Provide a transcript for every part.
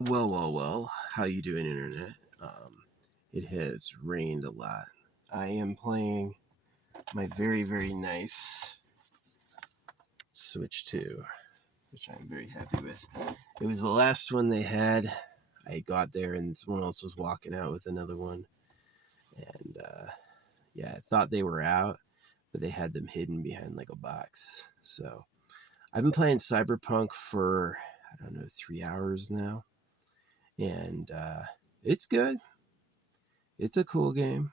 Well. How you doing, internet? It has rained a lot. I am playing my very nice Switch 2, which I'm very happy with. It was the last one they had. I got there and someone else was walking out with another one. And yeah, I thought they were out, but they had them hidden behind like a box. So I've been playing CyberPunk for, I don't know, 3 hours now. And it's good. It's a cool game.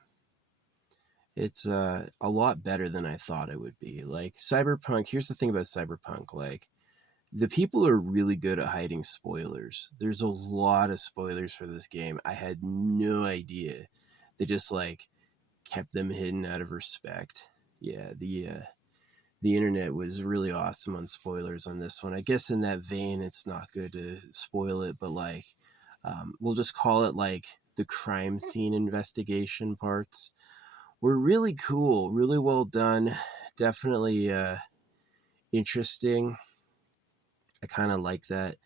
It's a lot better than I thought it would be. Like Cyberpunk, here's the thing about Cyberpunk, like the people are really good at hiding spoilers. There's a lot of spoilers for this game. I had no idea. They just like kept them hidden out of respect. Yeah, the internet was really awesome on spoilers on this one. I guess in that vein, it's not good to spoil it, but like we'll just call it like the crime scene investigation parts were really cool, really well done. Definitely interesting. I kind of like that.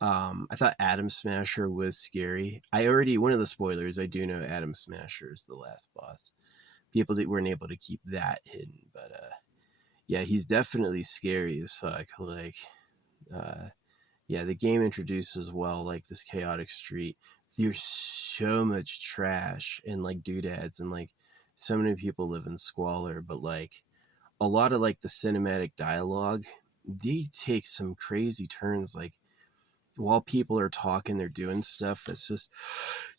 I thought Adam Smasher was scary. One of the spoilers, I do know Adam Smasher is the last boss. People that weren't able to keep that hidden, but yeah, he's definitely scary as fuck. Like, uh, yeah, the game introduces well like this chaotic street. There's so much trash and like doodads and like so many people live in squalor, but like a lot of like the cinematic dialogue, they take some crazy turns. Like while people are talking, they're doing stuff that's just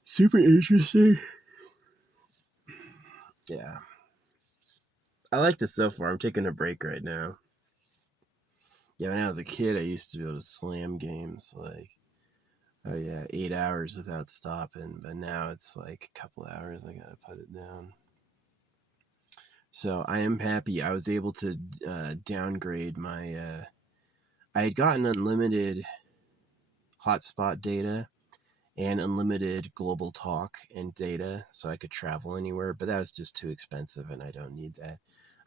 super interesting. Yeah, I liked it so far. I'm taking a break right now. Yeah, when I was a kid, I used to be able to slam games like, oh yeah, 8 hours without stopping. But now it's like a couple hours. I gotta put it down. So I am happy. I was able to downgrade my. I had gotten unlimited hotspot data and unlimited global talk and data so I could travel anywhere, but that was just too expensive and I don't need that.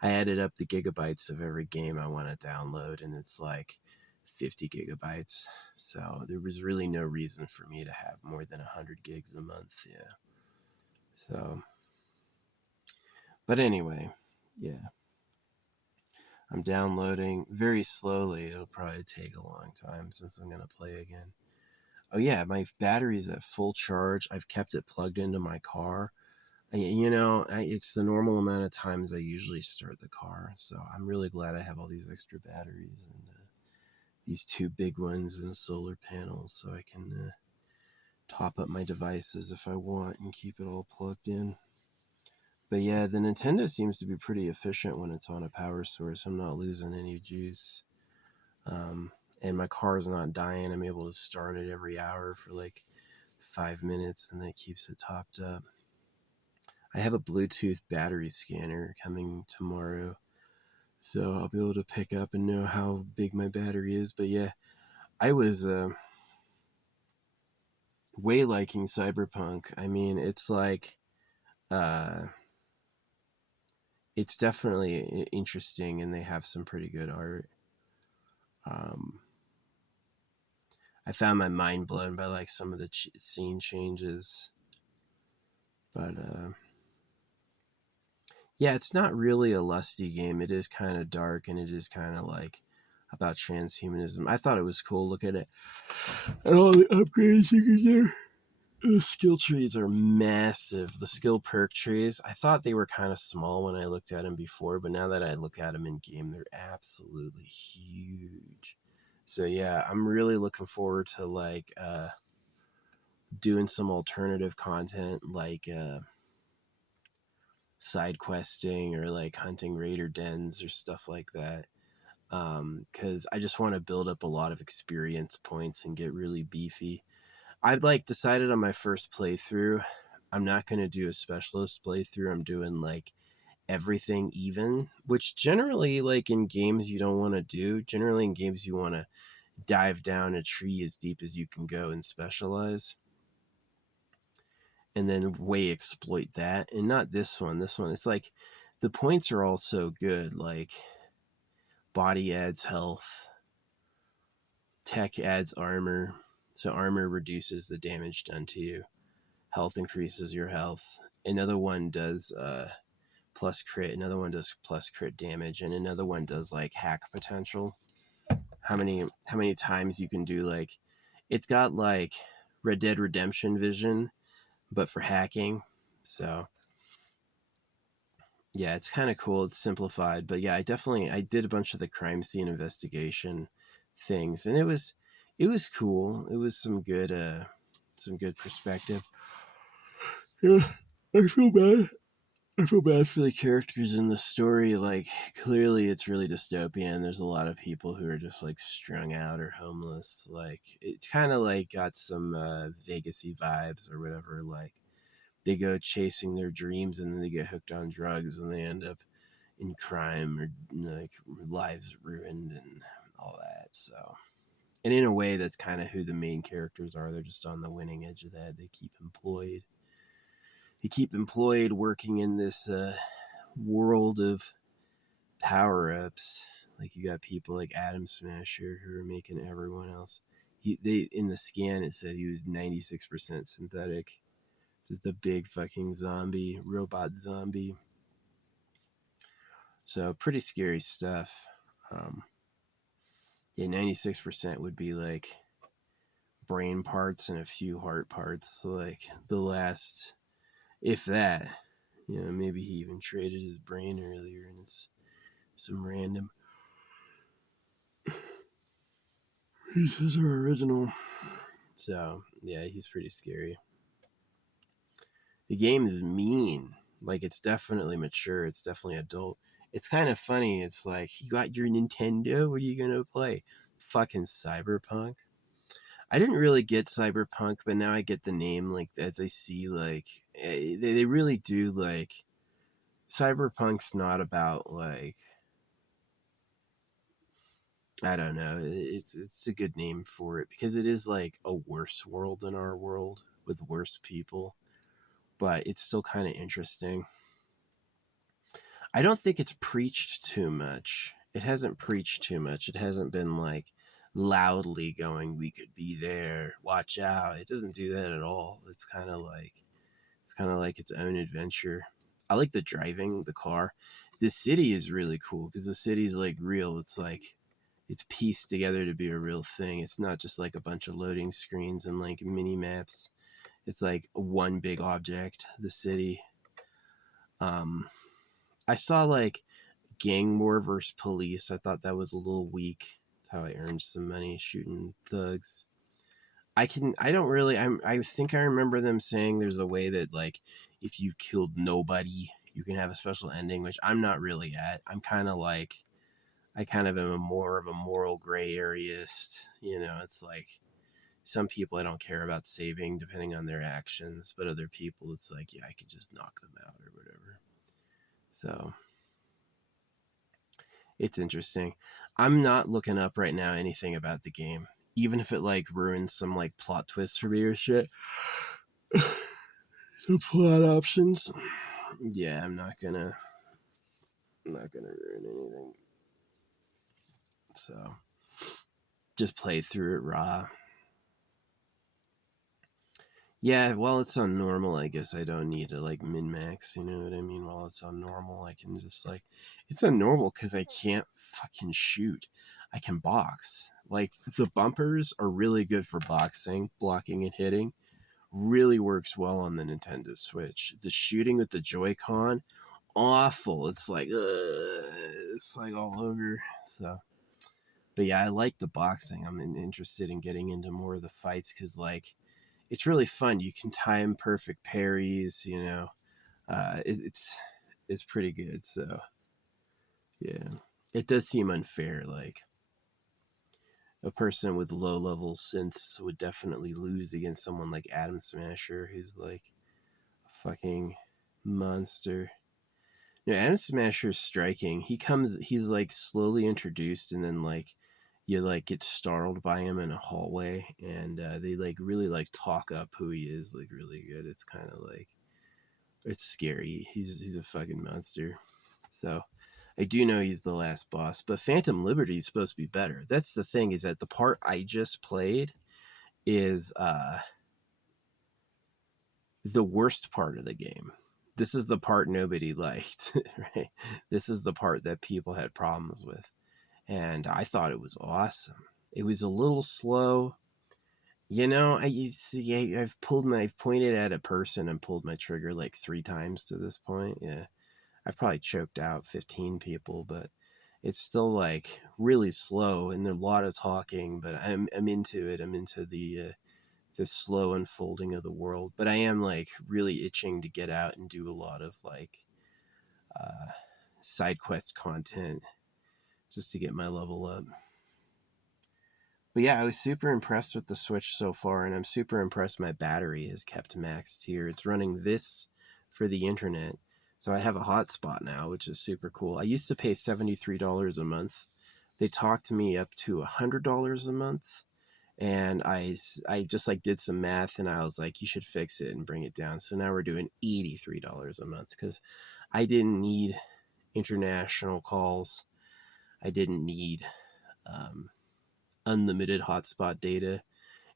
I added up the gigabytes of every game I want to download and it's like 50 gigabytes. So there was really no reason for me to have more than 100 gigs a month. Yeah. So, but anyway, yeah. I'm downloading very slowly. It'll probably take a long time since I'm going to play again. Oh, yeah, my battery's at full charge. I've kept it plugged into my car. It's the normal amount of times I usually start the car. So I'm really glad I have all these extra batteries and these two big ones and a solar panel so I can top up my devices if I want and keep it all plugged in. But yeah, the Nintendo seems to be pretty efficient when it's on a power source. I'm not losing any juice. Um, and my car's not dying. I'm able to start it every hour for like 5 minutes and that keeps it topped up. I have a Bluetooth battery scanner coming tomorrow, so I'll be able to pick up and know how big my battery is. But yeah, I was way liking Cyberpunk. I mean, it's like, uh, it's definitely interesting and they have some pretty good art. Um, I found my mind blown by like some of the scene changes, but yeah, it's not really a lusty game. It is kind of dark and it is kind of like about transhumanism. I thought it was cool. Look at it. And all the upgrades you can do. The skill trees are massive. The skill perk trees, I thought they were kind of small when I looked at them before, but now that I look at them in game, they're absolutely huge. So yeah, I'm really looking forward to like doing some alternative content like side questing or like hunting raider dens or stuff like that. Because I just want to build up a lot of experience points and get really beefy. I've like decided on my first playthrough, I'm not going to do a specialist playthrough. I'm doing like everything even, which generally like in games you don't want to do. Generally in games you want to dive down a tree as deep as you can go and specialize and then way exploit that. And not this one. This one, it's like the points are all so good. Like body adds health, tech adds armor, So armor reduces the damage done to you. Health increases your health. Another one does plus crit. Another one does plus crit damage, and another one does like hack potential. How many times you can do like, it's got like Red Dead Redemption vision, but for hacking. So yeah, it's kind of cool. It's simplified, but yeah, I did a bunch of the crime scene investigation things, and it was cool. It was some good perspective. Yeah, I feel bad. I feel bad for the characters in the story. Like, clearly it's really dystopian. There's a lot of people who are just like strung out or homeless. Like, it's kind of like got some Vegas-y vibes or whatever. Like, they go chasing their dreams and then they get hooked on drugs and they end up in crime or like lives ruined and all that. So, and in a way, that's kind of who the main characters are. They're just on the winning edge of that. They keep employed. Working in this world of power-ups. Like, you got people like Adam Smasher who are making everyone else. They in the scan it said he was 96% synthetic. Just a big fucking zombie, robot zombie. So pretty scary stuff. Yeah, 96% would be like brain parts and a few heart parts. So like the last, if that, maybe he even traded his brain earlier and it's some random pieces are original. So yeah, he's pretty scary. The game is mean. Like, it's definitely mature. It's definitely adult. It's kind of funny. It's like, you got your Nintendo. What are you gonna play? Fucking CyberPunk. I didn't really get Cyberpunk, but now I get the name. Like, as I see, like, they really do, like, Cyberpunk's not about like, I don't know. It's a good name for it because it is like a worse world than our world with worse people, but it's still kind of interesting. I don't think it's preached too much. It hasn't preached too much. It hasn't been like loudly going, "We could be there. Watch out." It doesn't do that at all. It's kind of like its own adventure. I like the driving the car. The city is really cool because the city's like real. It's like it's pieced together to be a real thing. It's not just like a bunch of loading screens and like mini maps. It's like one big object, the city. Um, I saw like gang war versus police. I thought that was a little weak. That's how I earned some money shooting thugs. I don't really, I think I remember them saying there's a way that like if you've killed nobody, you can have a special ending, which I'm not really at. I'm kind of like, I kind of am more of a moral gray areaist. It's like some people I don't care about saving depending on their actions, but other people it's like, yeah, I could just knock them out or whatever. So it's interesting. I'm not looking up right now anything about the game, even if it like ruins some like plot twists for me or shit. The plot options. Yeah, I'm not gonna ruin anything. So just play through it raw. Yeah, while it's on normal, I guess I don't need to like min max. You know what I mean? While it's on normal, I can just like, it's on normal because I can't fucking shoot. I can box. Like, the bumpers are really good for boxing, blocking and hitting. Really works well on the Nintendo Switch. The shooting with the Joy-Con, awful. It's like all over. So, but yeah, I like the boxing. I'm interested in getting into more of the fights because like, it's really fun. You can time perfect parries. It's pretty good. So yeah, it does seem unfair. Like, a person with low level synths would definitely lose against someone like Adam Smasher, who's like a fucking monster. No, Adam Smasher's striking. He's like slowly introduced, and then like you like get startled by him in a hallway, and they like really like talk up who he is, like really good. It's kind of like, it's scary. He's a fucking monster. So I do know he's the last boss, but Phantom Liberty is supposed to be better. That's the thing, is that the part I just played is the worst part of the game. This is the part nobody liked, right? This is the part that people had problems with. And I thought it was awesome. It was a little slow. You know, I've pointed at a person and pulled my trigger like 3 times to this point. Yeah. I've probably choked out 15 people, but it's still like really slow and there's a lot of talking, but I'm into it. I'm into the slow unfolding of the world, but I am like really itching to get out and do a lot of like uh, side quest content just to get my level up. But yeah, I was super impressed with the Switch so far, and I'm super impressed my battery has kept maxed here. It's running this for the internet, so I have a hotspot now, which is super cool. I used to pay $73 a month. They talked me up to $100 a month, and I just like did some math, and I was like, you should fix it and bring it down. So now we're doing $83 a month because I didn't need international calls. I didn't need um, unlimited hotspot data,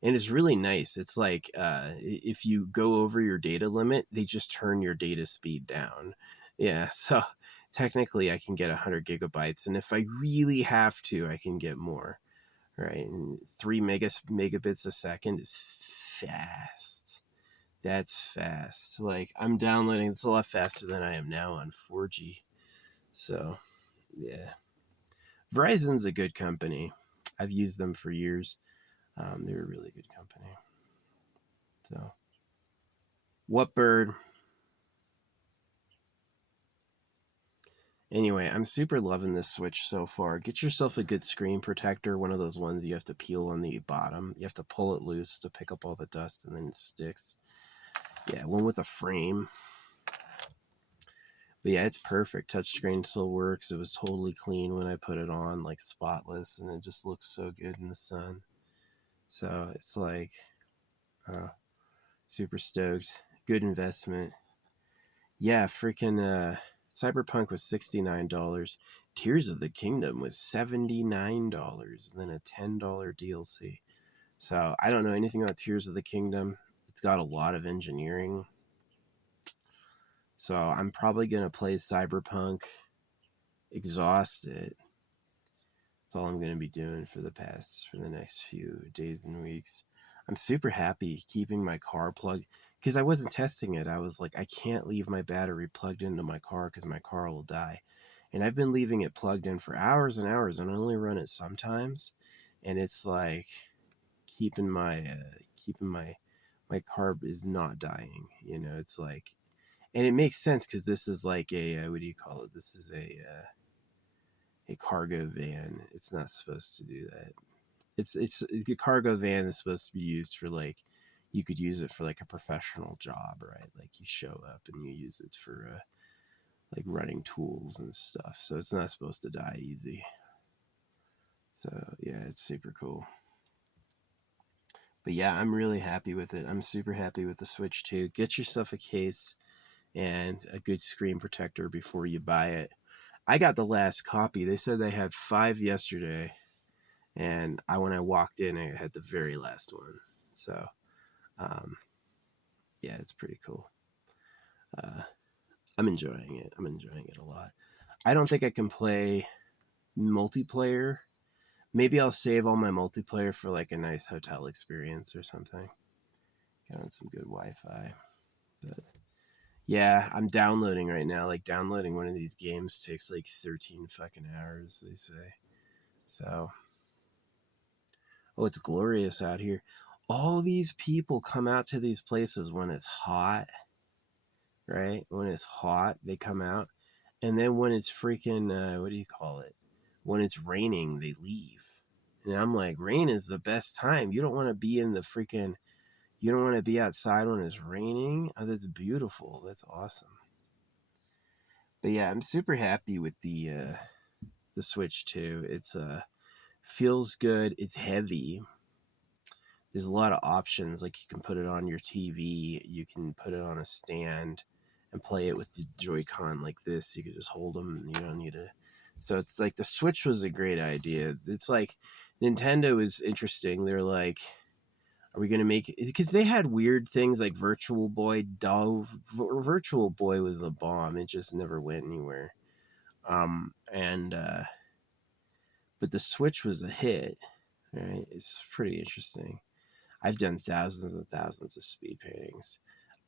and it's really nice. It's like if you go over your data limit, they just turn your data speed down. Yeah, so technically I can get 100 gigabytes, and if I really have to, I can get more. Right, and 3 megabits a second is fast. That's fast. Like I'm downloading, it's a lot faster than I am now on 4G. So yeah, Verizon's a good company. I've used them for years. They're a really good company. So, what bird? Anyway, I'm super loving this Switch so far. Get yourself a good screen protector, one of those ones you have to peel on the bottom. You have to pull it loose to pick up all the dust and then it sticks. Yeah, one with a frame. But yeah, it's perfect. Touchscreen still works. It was totally clean when I put it on, like spotless, and it just looks so good in the sun. So it's like, uh, super stoked. Good investment. Yeah, freaking CyberPunk was $69. Tears of the Kingdom was $79, and then a $10 DLC. So I don't know anything about Tears of the Kingdom. It's got a lot of engineering. So I'm probably gonna play Cyberpunk, exhaust it. That's all I'm gonna be doing for the next few days and weeks. I'm super happy keeping my car plugged because I wasn't testing it. I was like, I can't leave my battery plugged into my car because my car will die. And I've been leaving it plugged in for hours and hours, and I only run it sometimes. And it's like keeping my car is not dying. You know, it's like, and it makes sense because this is like a what do you call it? This is a cargo van. It's not supposed to do that. It's the cargo van is supposed to be used for like you could use it for like a professional job, right? Like you show up and you use it for like running tools and stuff. So it's not supposed to die easy. So yeah, it's super cool. But yeah, I'm really happy with it. I'm super happy with the Switch 2. Get yourself a case and a good screen protector before you buy it. I got the last copy. They said they had 5 yesterday, and when I walked in, I had the very last one. So um, yeah, it's pretty cool. Uh, I'm enjoying it. I'm enjoying it a lot. I don't think I can play multiplayer. Maybe I'll save all my multiplayer for like a nice hotel experience or something. Get on some good Wi-Fi. But yeah, I'm downloading right now. Like downloading one of these games takes like 13 fucking hours, they say. So, oh, it's glorious out here. All these people come out to these places when it's hot, right? When it's hot, they come out. And then when it's freaking, what do you call it? When it's raining, they leave. And I'm like, rain is the best time. You don't want to be in the freaking, you don't want to be outside when it's raining. Oh, that's beautiful. That's awesome. But yeah, I'm super happy with the Switch 2. It's feels good. It's heavy. There's a lot of options. Like you can put it on your TV. You can put it on a stand and play it with the Joy-Con like this. You could just hold them. You don't need to. So it's like the Switch was a great idea. It's like Nintendo is interesting. They're like, Are we gonna make it? Because they had weird things like Virtual Boy Doll. Virtual Boy was a bomb. It just never went anywhere. And but the Switch was a hit. Right? It's pretty interesting. I've done thousands and thousands of speed paintings.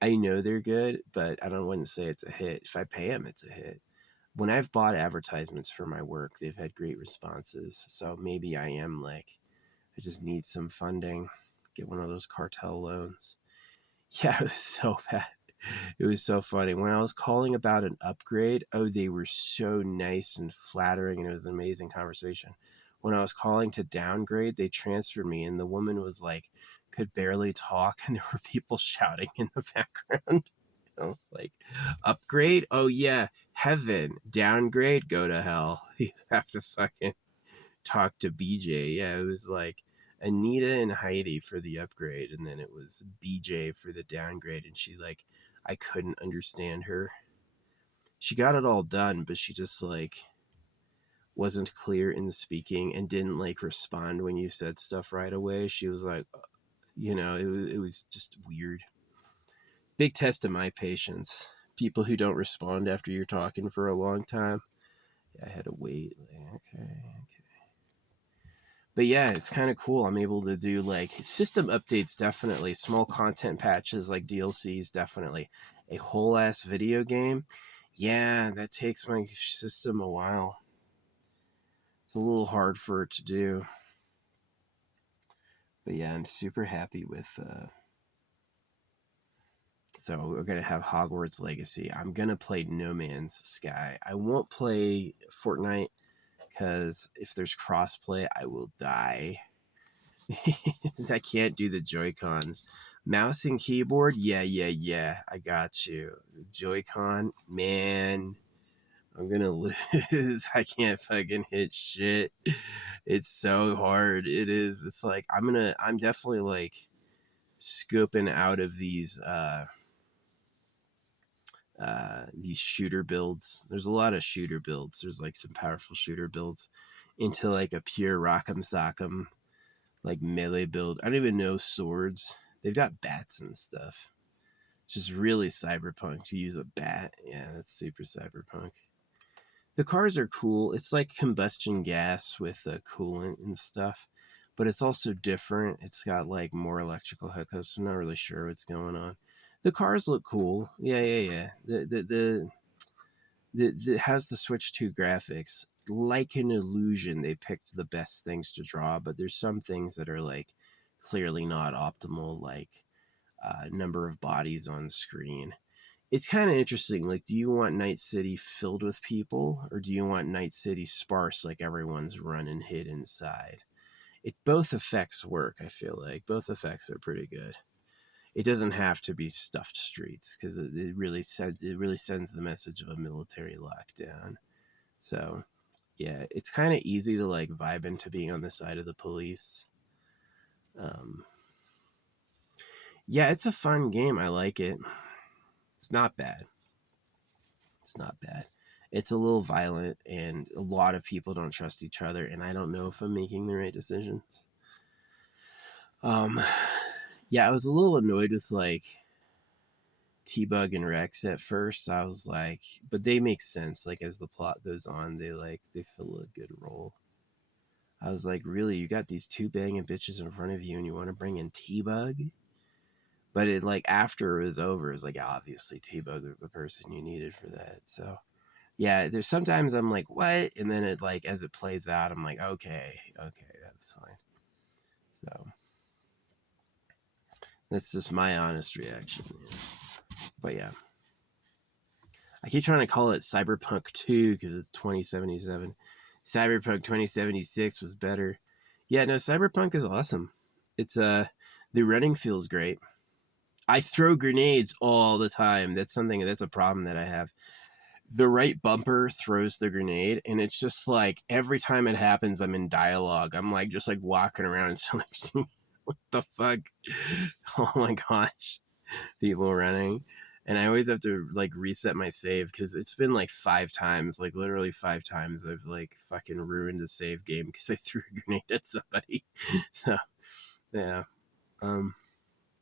I know they're good, but I don't wouldn't say it's a hit. If I pay them, it's a hit. When I've bought advertisements for my work, they've had great responses. So maybe I am like, I just need some funding. Get one of those cartel loans. Yeah, it was so bad. It was so funny. When I was calling about an upgrade, oh, they were so nice and flattering, and it was an amazing conversation. When I was calling to downgrade, they transferred me, and the woman was like, could barely talk, and there were people shouting in the background. I was like, upgrade? Oh, yeah, heaven. Downgrade? Go to hell. You have to fucking talk to BJ. Yeah, it was like Anita and Heidi for the upgrade, and then it was BJ for the downgrade, and she like, I couldn't understand her. She got it all done, but she just like wasn't clear in speaking and didn't like respond when you said stuff right away. She was like, it was just weird. Big test of my patience. People who don't respond after you're talking for a long time. Yeah, I had to wait. Like, okay. But yeah, it's kind of cool. I'm able to do like system updates, definitely. Small content patches like DLCs, definitely. A whole ass video game. Yeah, that takes my system a while. It's a little hard for it to do. But yeah, I'm super happy with. So we're going to have Hogwarts Legacy. I'm going to play No Man's Sky. I won't play Fortnite because if there's crossplay, I will die. I can't do the Joy-Cons. Mouse and keyboard? Yeah. I got you. Joy-Con? Man, I'm gonna lose. I can't fucking hit shit. It's so hard. It is. It's like, I'm definitely like scoping out of these shooter builds. There's a lot of shooter builds. There's like some powerful shooter builds into like a pure rock'em sock'em like melee build. I don't even know swords. They've got bats and stuff. It's just really cyberpunk to use a bat. Yeah, that's super cyberpunk. The cars are cool. It's like combustion gas with coolant and stuff, but it's also different. It's got like more electrical hookups. I'm not really sure what's going on. The cars look cool. Yeah. The has the Switch 2 graphics. Like an illusion, they picked the best things to draw, but there's some things that are like clearly not optimal, like number of bodies on screen. It's kind of interesting. Like, do you want Night City filled with people, or do you want Night City sparse, like everyone's run and hid inside? Both effects work. I feel like both effects are pretty good. It doesn't have to be stuffed streets because it really sends the message of a military lockdown. So yeah, it's kind of easy to like vibe into being on the side of the police. Yeah, it's a fun game. I like it. It's not bad. It's a little violent, and a lot of people don't trust each other, and I don't know if I'm making the right decisions. Yeah, I was a little annoyed with like T-Bug and Rex at first. I was like, but they make sense. Like as the plot goes on, they fill a good role. I was like, really, you got these two banging bitches in front of you, and you want to bring in T-Bug? But it like after it was over, it was like obviously T-Bug was the person you needed for that. So yeah, there's sometimes I'm like, what? And then it like as it plays out, I'm like, okay, that's fine. So that's just my honest reaction. Yeah. But yeah. I keep trying to call it CyberPunk 2 because it's 2077. Cyberpunk 2076 was better. Yeah, no, CyberPunk is awesome. It's the running feels great. I throw grenades all the time. That's a problem that I have. The right bumper throws the grenade, and it's just like every time it happens, I'm in dialogue. I'm like just like walking around and so like, what the fuck? Oh my gosh, people running, and I always have to like reset my save because it's been like 5 times, like literally 5 times I've like fucking ruined a save game because I threw a grenade at somebody. So yeah.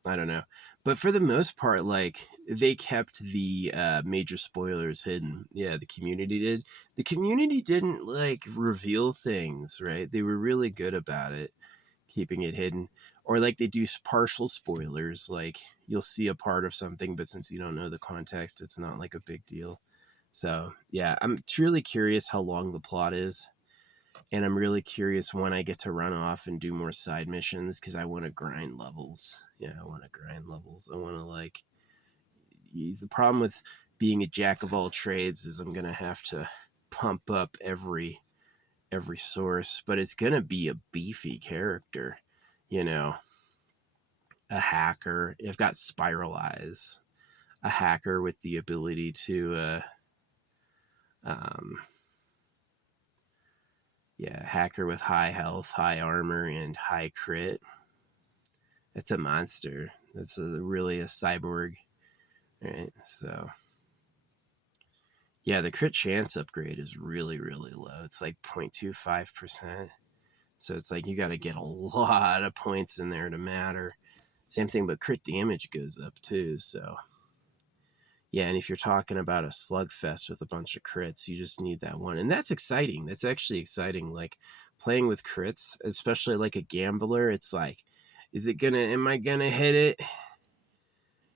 I don't know. But for the most part, like, they kept the major spoilers hidden. Yeah, the community did. The community didn't, like, reveal things, right? They were really good about it, keeping it hidden. Or, like, they do partial spoilers. Like, you'll see a part of something, but since you don't know the context, it's not, like, a big deal. So, yeah, I'm truly curious how long the plot is. And I'm really curious when I get to run off and do more side missions, because I want to grind levels. Yeah, I want to grind levels. I want to, like, the problem with being a jack of all trades is I'm going to have to pump up every source, but it's going to be a beefy character, you know, a hacker. I've got Spiral Eyes, a hacker with the ability to, um, yeah, hacker with high health, high armor, and high crit. It's a monster. That's really a cyborg, right? So, yeah, the crit chance upgrade is really, really low. It's like 0.25%. So it's like you got to get a lot of points in there to matter. Same thing, but crit damage goes up too. So, yeah, and if you're talking about a slugfest with a bunch of crits, you just need that one. And that's exciting. That's actually exciting. Like, playing with crits, especially like a gambler, it's like, am I gonna hit it?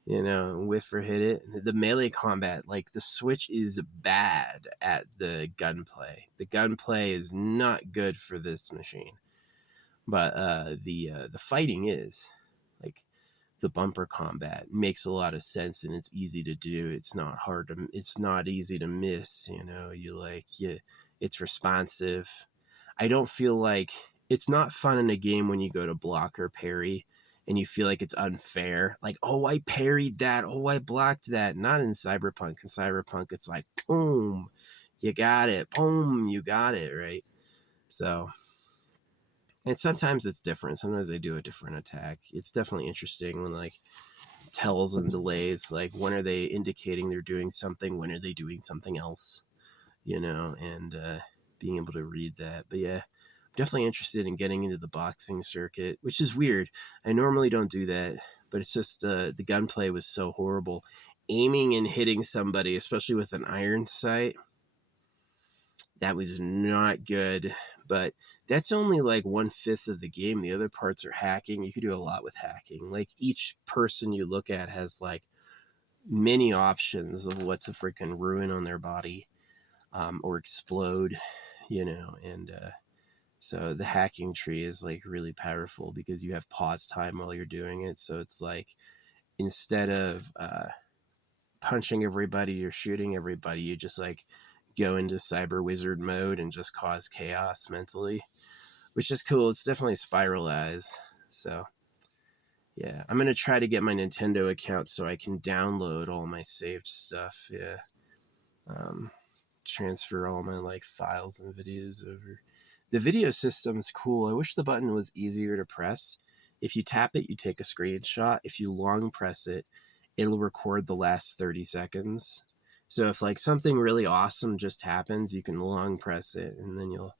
You know, whiff or hit it. The melee combat, like, the Switch is bad at the gunplay. The gunplay is not good for this machine. But the fighting is. Like, the bumper combat makes a lot of sense, and it's easy to do. It's not easy to miss, you know. It's responsive. I don't feel like it's not fun in a game when you go to block or parry and you feel like it's unfair. Like, oh, I parried that. Oh, I blocked that. Not in Cyberpunk. In Cyberpunk, it's like, boom, you got it. Boom, you got it, right? So, and sometimes it's different. Sometimes they do a different attack. It's definitely interesting when, like, tells and delays, like, when are they indicating they're doing something? When are they doing something else? You know, and being able to read that. But yeah, I'm definitely interested in getting into the boxing circuit, which is weird. I normally don't do that, but it's just the gunplay was so horrible. Aiming and hitting somebody, especially with an iron sight, that was not good. But that's only like 1/5 of the game. The other parts are hacking. You could do a lot with hacking. Like, each person you look at has, like, many options of what to freaking ruin on their body, or explode, you know. And so the hacking tree is, like, really powerful because you have pause time while you're doing it. So it's like, instead of punching everybody or shooting everybody, you just, like, go into cyber wizard mode and just cause chaos mentally, which is cool. It's definitely Spiral Eyes. So yeah, I'm gonna try to get my Nintendo account so I can download all my saved stuff. Yeah, transfer all my, like, files and videos over. The video system's cool. I wish the button was easier to press. If you tap it, you take a screenshot. If you long press it, it'll record the last 30 seconds. So if, like, something really awesome just happens, you can long press it and then you'll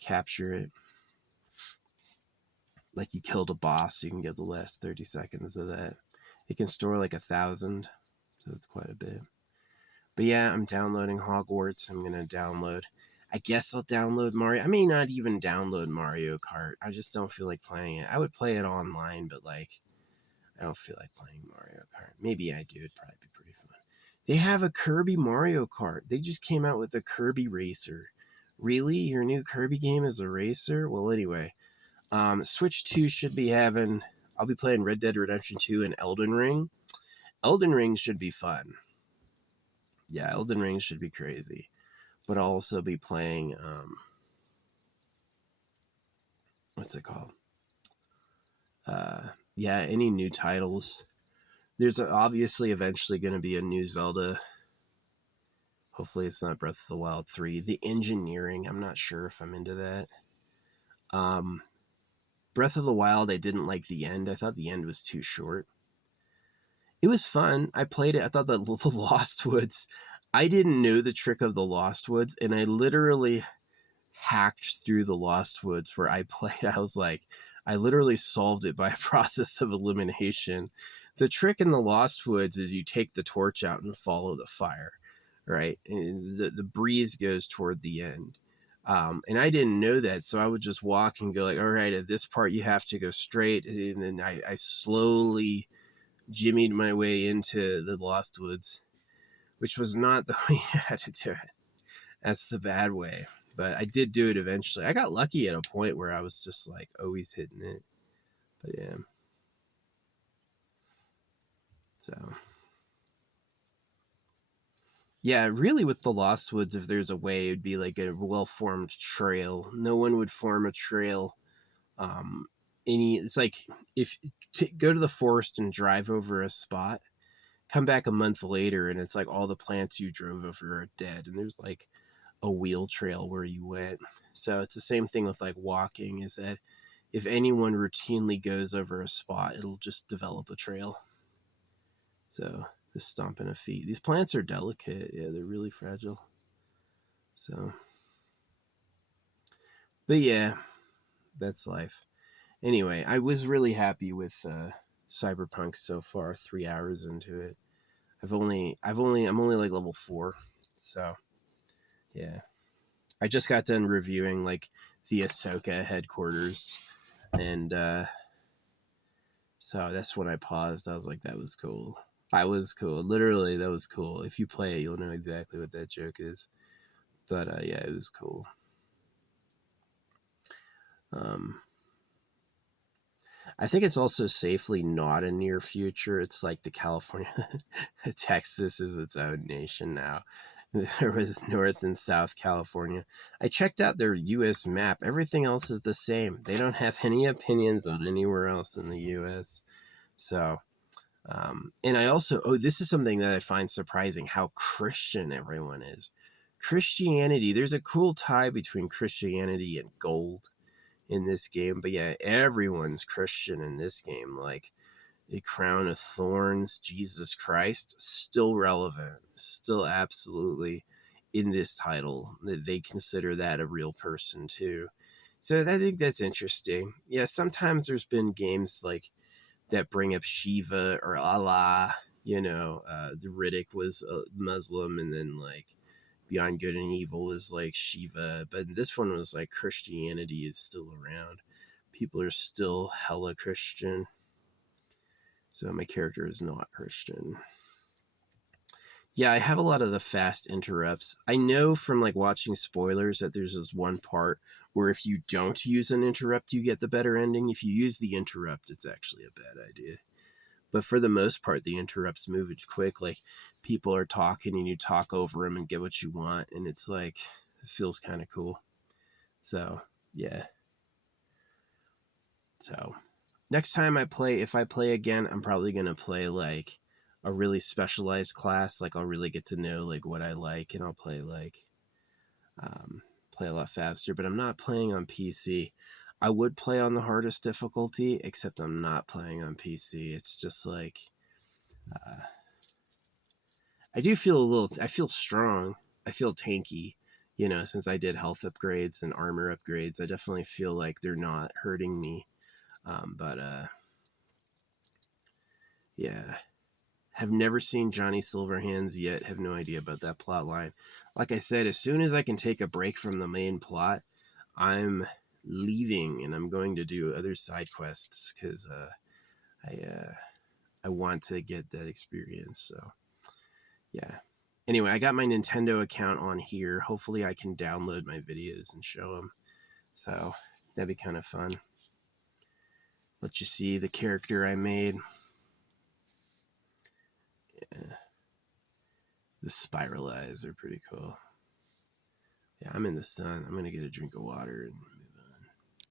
capture it. Like, you killed a boss, you can get the last 30 seconds of that. It can store like 1,000, so it's quite a bit. But yeah, I'm downloading Hogwarts. I'm going to download, I guess I'll download Mario. I may not even download Mario Kart. I just don't feel like playing it. I would play it online, but, like, I don't feel like playing Mario Kart. Maybe I do. It'd probably be pretty fun. They have a Kirby Mario Kart. They just came out with a Kirby Racer. Really? Your new Kirby game is a racer? Well, anyway, Switch 2 should be having, I'll be playing Red Dead Redemption 2 and Elden Ring. Elden Ring should be fun. Yeah, Elden Ring should be crazy. But I'll also be playing, what's it called? Yeah, any new titles. There's obviously eventually going to be a new Zelda. Hopefully it's not Breath of the Wild 3. The engineering, I'm not sure if I'm into that. Breath of the Wild, I didn't like the end. I thought the end was too short. It was fun. I played it. I thought the Lost Woods, I didn't know the trick of the Lost Woods, and I literally hacked through the Lost Woods where I played. I was like, I literally solved it by a process of elimination. The trick in the Lost Woods is you take the torch out and follow the fire, right? And the breeze goes toward the end. And I didn't know that, so I would just walk and go like, all right, at this part you have to go straight. And then I slowly jimmied my way into the Lost Woods, which was not the way you had to do it. That's the bad way. But I did do it eventually. I got lucky at a point where I was just like always hitting it. But yeah. So yeah, really with the Lost Woods, if there's a way, it would be like a well-formed trail. No one would form a trail. It's like if go to the forest and drive over a spot, come back a month later, and it's like all the plants you drove over are dead, and there's like a wheel trail where you went. So it's the same thing with like walking, is that if anyone routinely goes over a spot, it'll just develop a trail. So the stomping of feet. These plants are delicate. Yeah, they're really fragile. So, but yeah, that's life. Anyway, I was really happy with CyberPunk so far. 3 hours into it. I'm only like level 4. So yeah, I just got done reviewing like the Ahsoka headquarters, and so that's when I paused. I was like, that was cool. I was cool. Literally, that was cool. If you play it, you'll know exactly what that joke is. But yeah, it was cool. I think it's also safely not a near future. It's like the California, Texas is its own nation now. There was North and South California. I checked out their U.S. map. Everything else is the same. They don't have any opinions on anywhere else in the U.S. So, and I also, this is something that I find surprising, how Christian everyone is. Christianity, there's a cool tie between Christianity and gold in this game, but yeah, everyone's Christian in this game. Like a crown of thorns, Jesus Christ, still relevant, still absolutely in this title. They consider that a real person too. So I think that's interesting. Yeah, sometimes there's been games like that bring up Shiva or Allah. The Riddick was a Muslim, and then like Beyond Good and Evil is like Shiva, but this one was like Christianity is still around. People are still hella Christian. So my character is not Christian. Yeah, I have a lot of the fast interrupts. I know from like watching spoilers that there's this one part where if you don't use an interrupt, you get the better ending. If you use the interrupt, it's actually a bad idea. But for the most part, the interrupts move it quick. Like people are talking and you talk over them and get what you want. And it's like, it feels kind of cool. So, yeah. So, next time if I play again, I'm probably going to play like a really specialized class. Like I'll really get to know like what I like, and I'll play like, play a lot faster. But I'm not playing on PC. I would play on the hardest difficulty, except I'm not playing on PC. It's just like, I feel strong. I feel tanky, since I did health upgrades and armor upgrades. I definitely feel like they're not hurting me. But yeah. Have never seen Johnny Silverhands yet. Have no idea about that plot line. Like I said, as soon as I can take a break from the main plot, I'm leaving and I'm going to do other side quests because I want to get that experience. So yeah. Anyway, I got my Nintendo account on here. Hopefully I can download my videos and show them. So that'd be kind of fun. Let you see the character I made. Yeah. The spiral eyes are pretty cool. Yeah, I'm in the sun. I'm going to get a drink of water and